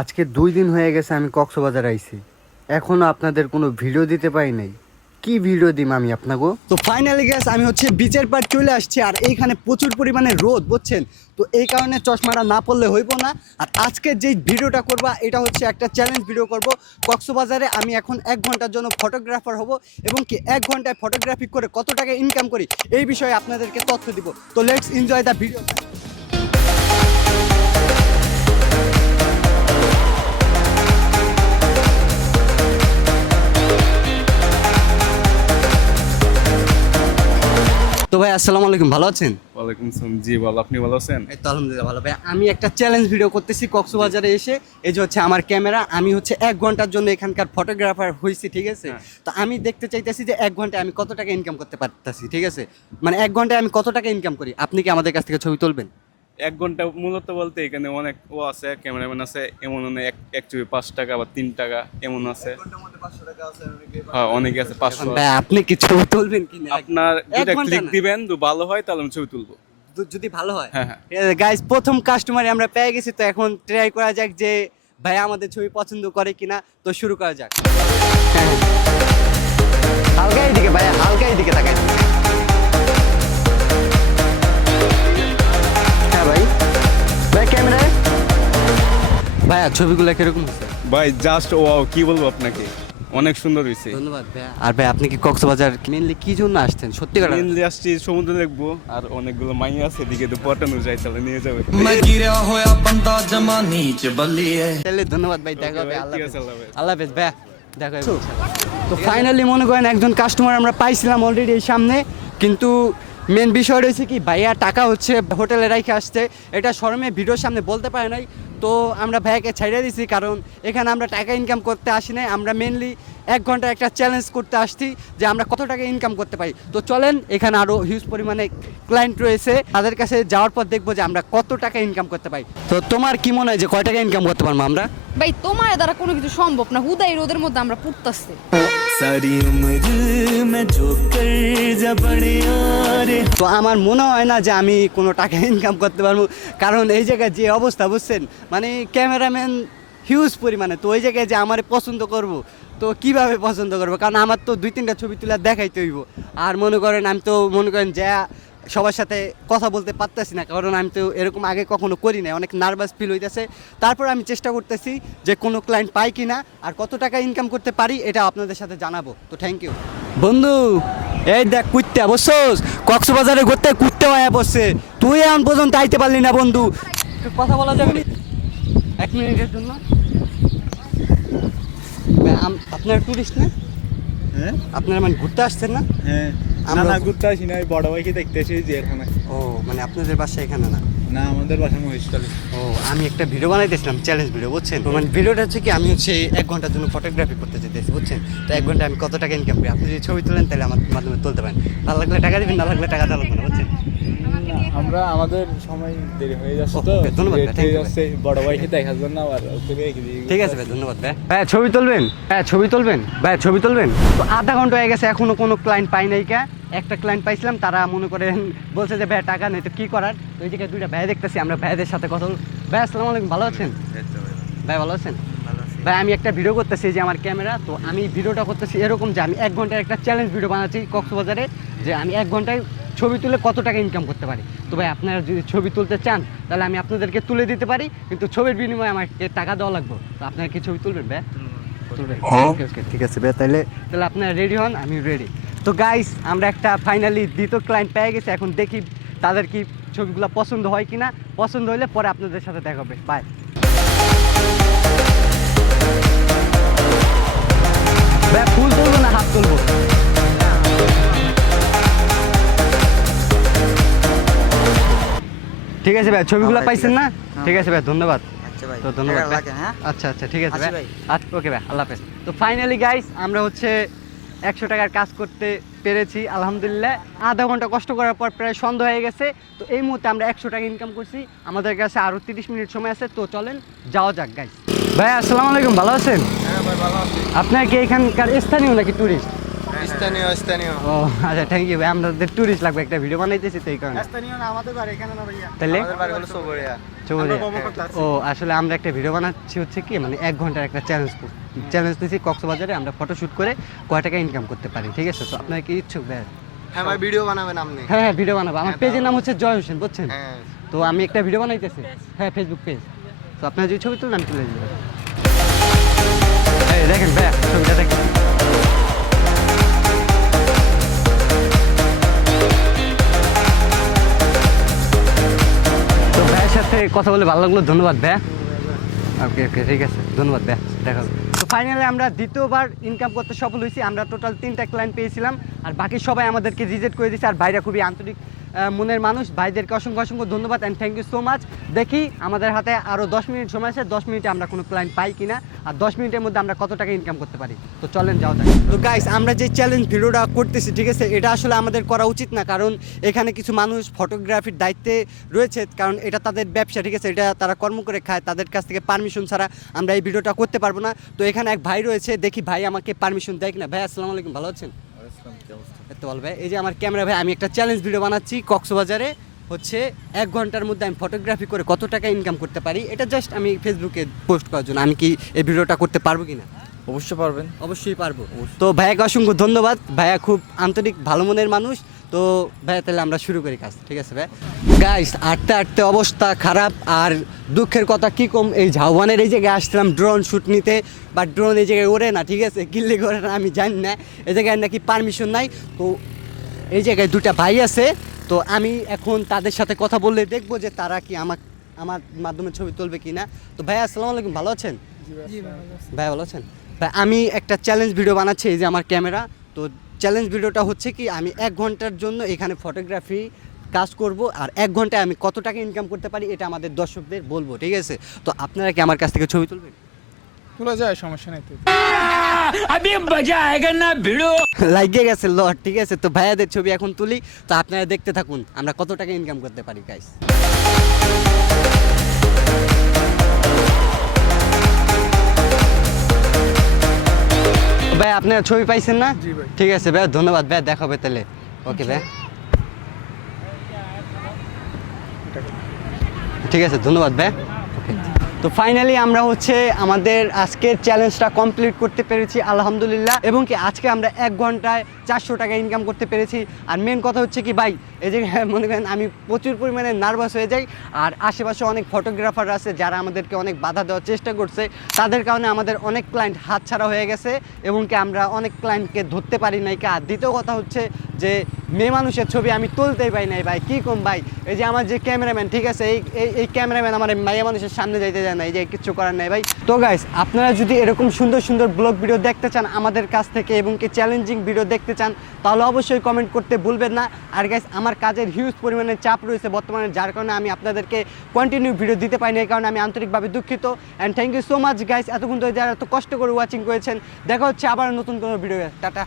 আজকে 2 দিন হয়ে গেছে আমি কক্সবাজার আইছি, এখনো আপনাদের কোনো ভিডিও দিতে পারি নাই। কি ভিডিও দিম আমি আপনাকে? তো ফাইনালি গ্যাস আমি হচ্ছে বিচের পার চলে আসছি, আর এইখানে প্রচুর পরিমাণে রোদ, বুঝছেন? তো এই কারণে চশমাটা না পড়লে হইব না। আর আজকে যেই ভিডিওটা করবা এটা হচ্ছে একটা চ্যালেঞ্জ ভিডিও করব। কক্সবাজারে আমি এখন 1 ঘন্টার জন্য ফটোগ্রাফার হব, এবং কি 1 ঘন্টায় ফটোগ্রাফি করে কত টাকা ইনকাম করি এই বিষয়ে আপনাদেরকে তথ্য দিব। তো লেটস এনজয় দ্য ভিডিও। তো ভাই আসসালামু আলাইকুম, ভালো আছেন? ওয়ালাইকুম আসসালাম। জি ভালো, আপনি ভালো আছেন? এই তো আলহামদুলিল্লাহ ভালো। ভাই আমি একটা চ্যালেঞ্জ ভিডিও করতেছি কক্সবাজারে এসে। এই যে হচ্ছে আমার ক্যামেরা, আমি হচ্ছে 1 ঘন্টার জন্য এখানকার ফটোগ্রাফার হয়েছি, ঠিক আছে? তো আমি দেখতে চাইতেছি যে 1 ঘন্টায় আমি কত টাকা ইনকাম করতে পারতেছি, ঠিক আছে? মানে 1 ঘন্টায় আমি কত টাকা ইনকাম করি। আপনি কি আমাদের কাছ থেকে ছবি তুলবেন? 1 ঘন্টা মূলত বলতে এখানে অনেক আছে, ক্যামেরাম্যান আছে, এমন অনেক এক ছবি 5 টাকা বা 3 টাকা এমন আছে। হ্যাঁ অনেকে আছে 500। ভাই আপনি কি ছবি তুলবেন কি না? আপনার যেটা 1 ঘন্টা ক্লিক না। দিবেন তো ভালো হয় তাহলে আমি ছবি তুলবো। যদি ভালো হয়। হ্যাঁ, হ্যাঁ। গাইস প্রথম কাস্টমারে আমরা পেয়ে গেছি, তো এখন ট্রাই করা যাক যে ভাই আমাদের ছবি পছন্দ করে কিনা। তো শুরু করা যাক। হ্যাঁ হালকা এইদিকে ভাই, হালকা এইদিকে তাকাই। হ্যাঁ ভাই, ভাই ক্যামেরায় ভাইয়া ছবিগুলো কিরকম হচ্ছে? ভাই জাস্ট ওয়াও, কি বলবো আপনাকে, অনেক সুন্দর হয়েছে। ধন্যবাদ ভাইয়া। আর ভাই আপনি কি কক্সবাজার মেইনলি কি জন্য আসছেন সত্যি কথা? মেনলি আসছি সমুদ্র দেখবো, আর অনেকগুলো মাইয়া আছে এদিকে, তো পটানো যায়, তাহলে নিয়ে যাবে। मैं गिरा होया बंदा जमा नीच बल्लिए। তাহলে ধন্যবাদ ভাই, দেখা হবে। ভাই, আল্লাহ ঠিক হাফেজ। আছে, আল্লাহ হাফেজ। আল্লাহ হাফেজ ভাইয়া, দেখা হবে। তো ফাইনালি মনে করেন একজন কাস্টমার আমরা পাইছিলাম অলরেডি এই সামনে, কিন্তু মেন বিষয় রয়েছে কি ভাইয়া টাকা হচ্ছে হোটেলে রেখে আসছে, এটা শরমে ভিডিওর সামনে বলতে পারে নাই। তো আমরা ভাইয়াকে ছাইড়ে দিছি, কারণ এখানে আমরা টাকা ইনকাম করতে আসি নাই, আমরা মেনলি 1 ঘন্টা একটা চ্যালেঞ্জ করতে আসছি যে আমরা কত টাকা ইনকাম করতে পারি। তো চলেন, এখানে আরও হিউজ পরিমাণে ক্লায়েন্ট রয়েছে, তাদের কাছে যাওয়ার পর দেখবো যে আমরা কত টাকা ইনকাম করতে পারি। তো তোমার কি মনে হয় যে কয় টাকা ইনকাম করতে পারবো আমরা? ভাই তোমার দ্বারা কোনো কিছু সম্ভব না, হুদাই রোদের মধ্যে আমরা পড়তেছি। सारी उम्र मैं जो कर जा बड़े यारे। তো আমার মনে হয় না যে আমি কোনো টাকা ইনকাম করতে পারবো, কারণ এই জায়গায় যে অবস্থা, বুঝছেন? মানে ক্যামেরাম্যান হিউজ পরিমাণে, তো ওই জায়গায় যে আমার পছন্দ করব, তো কিভাবে পছন্দ করবো? কারণ আমার তো 2-3টা ছবি তুলে দেখাইতে হইব। আর মনে করেন আমি তো মনে করেন যে সবার সাথে কথা বলতে পারতেছি না, কারণ আমি তো এরকম আগে কখনো করি নাই, অনেক নার্ভাস ফিল হইতেছে। তারপর আমি চেষ্টা করতেছি যে কোনো ক্লায়েন্ট পাই কিনা আর কত টাকা ইনকাম করতে পারি এটা আপনাদের সাথে জানাবো। তো থ্যাংক ইউ বন্ধু। এই দেখ কুত্তে বসছোস, কক্সবাজারে ঘুরতে কুত্তে হয়ে বসছে, তুই এখন পর্যন্ত আইতে পারলি না বন্ধু। একটু কথা বলা যাবে না 1 মিনিটের জন্য? আপনার টুরিস্ট না? হ্যাঁ আপনারা মানে ঘুরতে আসছেন না? হ্যাঁ আমরা না ঘুরতে আসি না, ওই বড় ভাইকে দেখতে এসেছি যে এখানে। ও মানে আপনাদের বাসা এখানে না? না, আমাদের বাসা মহেশখালী। ও আমি একটা ভিডিও বানাইতেছিলাম, চ্যালেঞ্জ ভিডিও, বুঝছেন? তো মানে ভিডিওটা হচ্ছে কি আমি হচ্ছে 1 ঘন্টার জন্য ফটোগ্রাফি করতে যেতেছি, বুঝছেন? তো 1 ঘন্টা আমি কত টাকা ইনকাম করি, আপনি যদি ছবি তোলেন তাহলে আমার মাধ্যমে তুলতে পারেন। ভালো লাগলে টাকা দিবেন, না লাগলে টাকা দেওয়া লাগবে না, বুঝছেন? আমরা আমাদের সময় দেরি হয়ে যাচ্ছে তো, Okay, ধন্যবাদ, লেট thank হয়ে you, যাচ্ছে বড় ভাইকে দেখার জন্য। আবার ওকে রেখে দিই। ঠিক আছে ভাই, ধন্যবাদ ভাই। ভাই ছবি তুলবেন, ভাই ছবি তুলবেন, ভাই ছবি তুলবেন। তো আধা ঘন্টা হয়ে গেছে, এখনো কোনো ক্লায়েন্ট পাই নাই। কে একটা ক্লায়েন্ট পাইছিলাম, তারা মনে করেন বলছে যে ভাই টাকা নেই, তো কী করার? তো এই জায়গায় 2টা ভাই দেখতেছি, আমরা ভাইদের সাথে কথা বল। ভাই আসসালামু আলাইকুম, ভালো আছেন? ভাই ভালো আছেন? ভাই আমি একটা ভিডিও করতেছি, যে আমার ক্যামেরা, তো আমি ভিডিওটা করতেছি এরকম যে আমি 1 ঘন্টার একটা চ্যালেঞ্জ ভিডিও বানাচ্ছি কক্সবাজারে, যে আমি 1 ঘন্টায় ছবি তুলে কত টাকা ইনকাম করতে পারি। তো ভাই আপনারা যদি ছবি তুলতে চান তাহলে আমি আপনাদেরকে তুলে দিতে পারি, কিন্তু ছবির বিনিময়ে আমাকে টাকা দেওয়া লাগবে। তো আপনারা কি ছবি তুলবেন ভাই? তুলবেন? ওকে ওকে, ঠিক আছে ভাই, তাহলে তাহলে আপনারা রেডি হন, আমি রেডি। তো গাইস আমরা একটা ফাইনালি দ্বিতীয় ক্লায়েন্ট পেয়ে গেছি, এখন দেখি তাদের কি ছবিগুলো পছন্দ হয় কিনা। পছন্দ হলে পরে আপনাদের সাথে দেখা হবে। বাই। ভাই ফুল তুলবো না হাত তুলবো? ঠিক আছে ভাই, ছবিগুলো পাইছেন না? ঠিক আছে ভাই, ধন্যবাদ। তো ধন্যবাদ ভাই। আচ্ছা আচ্ছা, ঠিক আছে ভাই। আচ্ছা ওকে ভাই, আল্লাহ হাফেজ। তো ফাইনালি গাইস আমরা হচ্ছে 100 টাকার কাজ করতে পেরেছি আলহামদুলিল্লাহ। আধা ঘন্টা কষ্ট করার পর প্রায় সন্ধ্যা হয়ে গেছে। তো এই মুহূর্তে আমরা 100 টাকা ইনকাম করছি, আমাদের কাছে আরও 30 মিনিট সময় আছে। তো চলেন যাওয়া যাক গাইস। ভাই আসসালামু আলাইকুম, ভালো আছেন? হ্যাঁ ভাই ভালো আছি। আপনার কি এখানকার স্থানীয় নাকি টুরিস্ট? স্থানীয় স্থানীয় ও আচ্ছা থ্যাংক ইউ ভাই, আমাদের ট্যুরিস্ট লাগবে, একটা ভিডিও বানাইতেছি তো এই কারণে। স্থানীয় না আমাদের বাড়ি এখানে না ভাইয়া, তাহলে আমাদের বাড়ি হলো চৌবড়িয়া। চৌবড়িয়া। আমরা মোমো করতে ও আসলে আমরা একটা ভিডিও বানাচ্ছি হচ্ছে কি মানে 1 ঘন্টার একটা চ্যালেঞ্জ দিয়েছি কক্সবাজারে আমরা ফটোশুট করে কয় টাকা ইনকাম করতে পারি, ঠিক আছে? তো আপনার কি ইচ্ছুক ভাই? হ্যাঁ ভাই ভিডিও বানাবেন আপনি? হ্যাঁ হ্যাঁ ভিডিও বানাবো, আমার পেজের নাম হচ্ছে জয় হোসেন, বুঝছেন? হ্যাঁ তো আমি একটা ভিডিও বানাইতেছি, হ্যাঁ ফেসবুক পেজ। তো আপনার যদি ছবি তুলেন আমি তুলে দিব। এই দেখেন ভাই ছবিটা দেখেন। তো ভাইয়ের সাথে কথা বলে ভালো লাগলো, ধন্যবাদ ভাই। ওকে ওকে ঠিক আছে, ধন্যবাদ ভাই, দেখা হবে। তো ফাইনালি আমরা দ্বিতীয়বার ইনকাম করতে সফল হয়েছি। আমরা টোটাল 3টা ক্লায়েন্ট পেয়েছিলাম, আর বাকি সবাই আমাদেরকে রিজেক্ট করে দিয়েছে। আর ভাইরা খুবই আন্তরিক মনের মানুষ, ভাইদেরকে অসংখ্য অসংখ্য ধন্যবাদ and thank you so much. দেখি আমাদের হাতে আরও 10 মিনিট সময় আছে, 10 মিনিটে আমরা কোনো ক্লায়েন্ট পাই কিনা, আর 10 মিনিটের মধ্যে আমরা কত টাকা ইনকাম করতে পারি। তো চলেন যাওয়া যাক। তো গাইস আমরা যে চ্যালেঞ্জ ভিডিওটা করতেছি, ঠিক আছে, এটা আসলে আমাদের করা উচিত না, কারণ এখানে কিছু মানুষ ফটোগ্রাফির দায়িত্বে রয়েছে, কারণ এটা তাদের ব্যবসা, ঠিক আছে, এটা তারা কর্ম করে খায়, তাদের কাছ থেকে পারমিশন ছাড়া আমরা এই ভিডিওটা করতে পারবো না। তো এখানে এক ভাই রয়েছে, দেখি ভাই আমাকে পারমিশন দেয় কিনা। ভাই আসসালামু আলাইকুম, ভালো আছেন? এত ভালো ভাই। এই যে আমার ক্যামেরা ভাই, আমি একটা চ্যালেঞ্জ ভিডিও বানাচ্ছি কক্সবাজারে, হচ্ছে 1 ঘন্টার মধ্যে আমি ফটোগ্রাফি করে কত টাকা ইনকাম করতে পারি, এটা জাস্ট আমি ফেসবুকে পোস্ট করার জন্য। আমি কি এই ভিডিওটা করতে পারবো কিনা? অবশ্যই পারবেন। অবশ্যই পারবো। তো ভাইয়াকে অসংখ্য ধন্যবাদ, ভাইয়া খুব আন্তরিক ভালো মনের মানুষ। তো ভাইয়া তাহলে আমরা শুরু করি কাজ, ঠিক আছে ভাই? গাইস আটতে আটতে অবস্থা খারাপ, আর দুঃখের কথা কি কম, এই ঝাউবানের এই জায়গায় আসছিলাম ড্রোন শ্যুট নিতে, বা ড্রোন এই জায়গায় ওড়ে না, ঠিক আছে, কিল্লি করে না আমি জানি না, এই জায়গায় নাকি পারমিশন নাই। তো এই জায়গায় 2টা ভাই আছে, তো আমি এখন তাদের সাথে কথা বললে দেখবো যে তারা কি আমার মাধ্যমে ছবি তুলবে কি না। তো ভাই আসসালামু আলাইকুম, ভালো আছেন? ভাই ভালো আছেন? ভাই আমি একটা চ্যালেঞ্জ ভিডিও বানাচ্ছি, এই যে আমার ক্যামেরা। তো চ্যালেঞ্জ ভিডিওটা হচ্ছে কি, আমি 1 ঘন্টার জন্য এখানে ফটোগ্রাফি কাজ করব, আর 1 ঘন্টায় আমি কত টাকা ইনকাম করতে পারি এটা আমাদের দর্শকদের বলবো, ঠিক আছে? তো আপনারা কি আমার কাছ থেকে ছবি তুলবেন? তোলা যায়, সমস্যা নেই তো। লাগিয়ে গেছে লট, ঠিক আছে? তো ভাইয়াদের ছবি এখন তুলি, তো আপনারা দেখতে থাকুন আমরা কত টাকা ইনকাম করতে পারি গাইস। ভাই আপনার ছবি পাইছেন না? জি ভাই। ঠিক আছে ভাই, ধন্যবাদ ভাই, দেখা হবে তাহলে। ওকে ভাই, ঠিক আছে, ধন্যবাদ ভাই। তো ফাইনালি আমরা হচ্ছে আমাদের আজকের চ্যালেঞ্জটা কমপ্লিট করতে পেরেছি আলহামদুলিল্লাহ, এবং কি আজকে আমরা 1 ঘন্টায় 400 টাকা ইনকাম করতে পেরেছি। আর মেন কথা হচ্ছে কি ভাই, এই যে মনে করেন আমি প্রচুর পরিমাণে নার্ভাস হয়ে যাই, আর আশেপাশে অনেক ফটোগ্রাফার আছে যারা আমাদেরকে অনেক বাধা দেওয়ার চেষ্টা করছে, তাদের কারণে আমাদের অনেক ক্লায়েন্ট হাতছাড়া হয়ে গেছে, এবং কি আমরা অনেক ক্লায়েন্টকে ধরতে পারি নাই। আর দ্বিতীয় কথা হচ্ছে যে মেয়ে মানুষের ছবি আমি তুলতেই পাই নাই ভাই, কী কম ভাই। এই যে আমার যে ক্যামেরাম্যান, ঠিক আছে, এই ক্যামেরাম্যান আমার মেয়ে মানুষের সামনে যাইতে দেয় না, এই যে কিচ্ছু করার নাই ভাই। তো গাইস আপনারা যদি এরকম সুন্দর সুন্দর ব্লগ ভিডিও দেখতে চান আমাদের কাছ থেকে, এবং কি চ্যালেঞ্জিং ভিডিও দেখতে চান, তাহলে অবশ্যই কমেন্ট করতে ভুলবেন না। আর গাইস আমার কাজের হিউজ পরিমাণে চাপ রয়েছে বর্তমানে, যার কারণে আমি আপনাদেরকে কন্টিনিউ ভিডিও দিতে পারিনি, এই কারণে আমি আন্তরিকভাবে দুঃখিত। And thank you so much guys, এতক্ষণ ধরে যারা এত কষ্ট করে ওয়াচিং করেছেন। দেখা হচ্ছে আবার নতুন কোনো ভিডিও, টাটা।